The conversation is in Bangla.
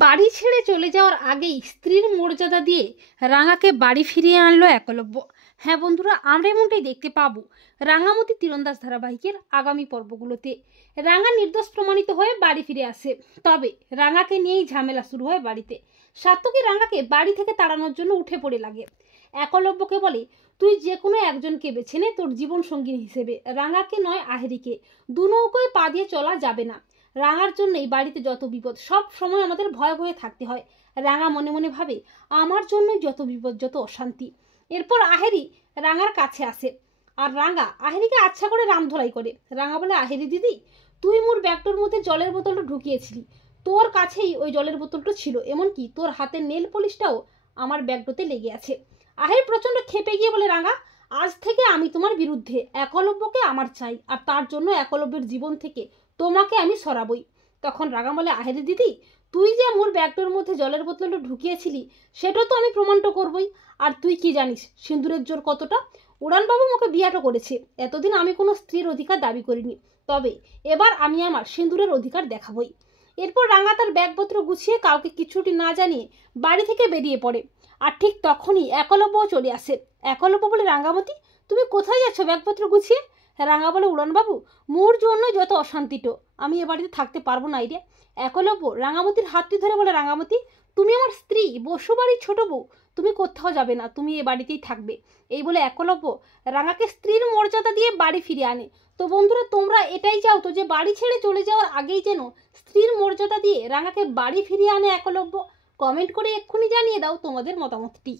বাড়ি ছেড়ে চলে যাওয়ার আগেই স্ত্রীর মর্যাদা দিয়ে রাঙাকে বাড়ি ফিরিয়ে আনলো একলব্য। হ্যাঁ বন্ধুরা, আমরা এমনটাই দেখতে পাবো রাঙামতি তীরন্দাজ ধারাবাহিকের আগামী পর্বগুলোতে। রাঙা নির্দোষ প্রমাণিত হয়ে বাড়ি ফিরে আসে, তবে রাঙাকে নিয়েই ঝামেলা শুরু হয় বাড়িতে। সাত্তকী রাঙাকে বাড়ি থেকে তাড়ানোর জন্য উঠে পড়ে লাগে। একলব্যকে বলে, তুই যে কোনো একজনকে বেছে নে তোর জীবন সঙ্গী হিসেবে, রাঙাকে নয় আহেরিকে। দু নৌকোয় পা দিয়ে চলা যাবে না। রাঙার জন্যই বাড়িতে যত বিপদ, সব সময় আমাদের ভয়ে ভয়ে থাকতে হয়। রাঙা মনে মনে ভাবে, আমার জন্যই যত বিপদ, যত অশান্তি। এরপর আহেরি রাঙার কাছে আসে, আর রাঙা আহেরিকে আচ্ছা করে রামধলাই করে। রাঙা বলে, আহেরি দিদি, তুই মোর ব্যাগটার মধ্যে জলের বোতলটা ঢুকিয়েছিলি, তোর কাছেই ওই জলের বোতলটা ছিল, এমনকি তোর হাতের নেল পলিশটাও আমার ব্যাগটাতে লেগে আছে। আহেরি প্রচন্ড খেপে গিয়ে বলে, রাঙা, আজ থেকে আমি তোমার বিরুদ্ধে। একলব্যকে আমার চাই, আর তার জন্য একলব্যের জীবন থেকে তোমাকে আমি সরাবই। তখন রাঙা বলে, আহেরে দিদি, তুই যে মোর ব্যাগটার মধ্যে জলের বোতলটা ঢুকিয়েছিলি সেটা তো আমি প্রমাণটা করবই। আর তুই কি জানিস সিঁদুরের জোর কতটা? উড়ানবাবু আমাকে বিয়াটা করেছে, এতদিন আমি কোনো স্ত্রীর অধিকার দাবি করিনি, তবে এবার আমি আমার সিঁদুরের অধিকার দেখাবই। এরপর রাঙা তার ব্যাগপত্র গুছিয়ে কাউকে কিছুটি না জানিয়ে বাড়ি থেকে বেরিয়ে পড়ে। আর ঠিক তখনই একলব্যও চলে আসে। একলব্য বলে, রাঙামতি, তুমি কোথায় যাচ্ছ ব্যাগপত্র গুছিয়ে? রাঙা বলে, উড়ানবাবু, মোর জন্য যত অশান্তিটো, আমি এ বাড়িতে থাকতে পারবো না। রে একলব্য রাঙামতির হাতটি ধরে বলে, রাঙামতি, তুমি আমার স্ত্রী, বসুবাড়ির ছোট বউ, তুমি কোথাও যাবে না, তুমি এ বাড়িতেই থাকবে। এই বলে একলব্য রাঙাকে স্ত্রীর মর্যাদা দিয়ে বাড়ি ফিরিয়ে আনে। তো বন্ধুরা, তোমরা এটাই চাও তো যে বাড়ি ছেড়ে চলে যাওয়ার আগেই যেন স্ত্রীর মর্যাদা দিয়ে রাঙাকে বাড়ি ফিরিয়ে আনে একলব্য? কমেন্ট করে এক্ষুনি জানিয়ে দাও তোমাদের মতামতটি।